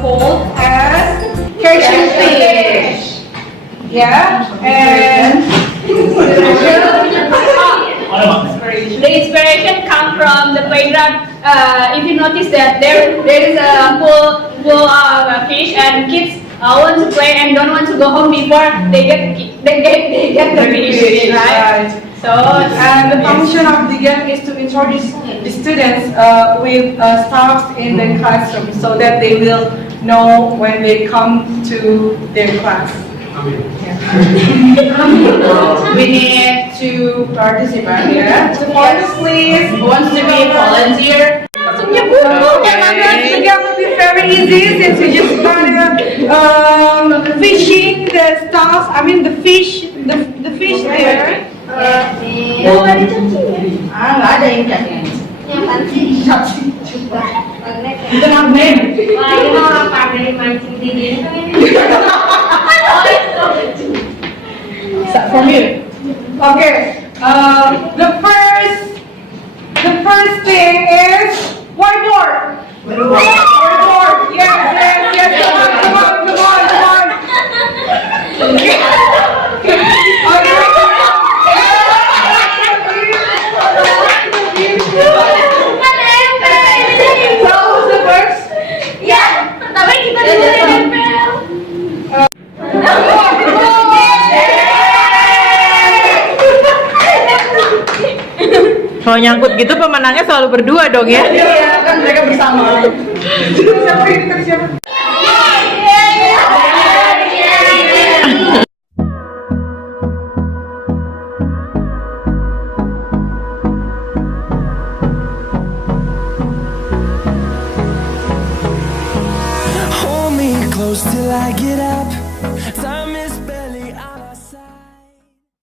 Called as catching fish. Yeah, and the inspiration comes from the playground. If you notice that there is a pool of fish, and kids want to play and don't want to go home before they get the fish, right? So and the function of the game is to introduce the students with stuff in the classroom so that they will know when they come to their class. We need to participate. Yeah. Support please. Who wants to be a volunteer? The game will be very easy since we just started fishing the stuff. I mean the fish there. Nggak ada yang cacing. Yang pasti Itu magnet. wah ini orang pandai mancing di sini. Start from you. Okay. The first thing is whiteboard. Whiteboard. Yes. Come on. Okay. So who's the first? Ya, tapi kita dulu yang nempel. Kalau nyangkut gitu pemenangnya selalu berdua dong ya? Iya, kan mereka bersama. Siapa ini? Siapa? Hold me close till I get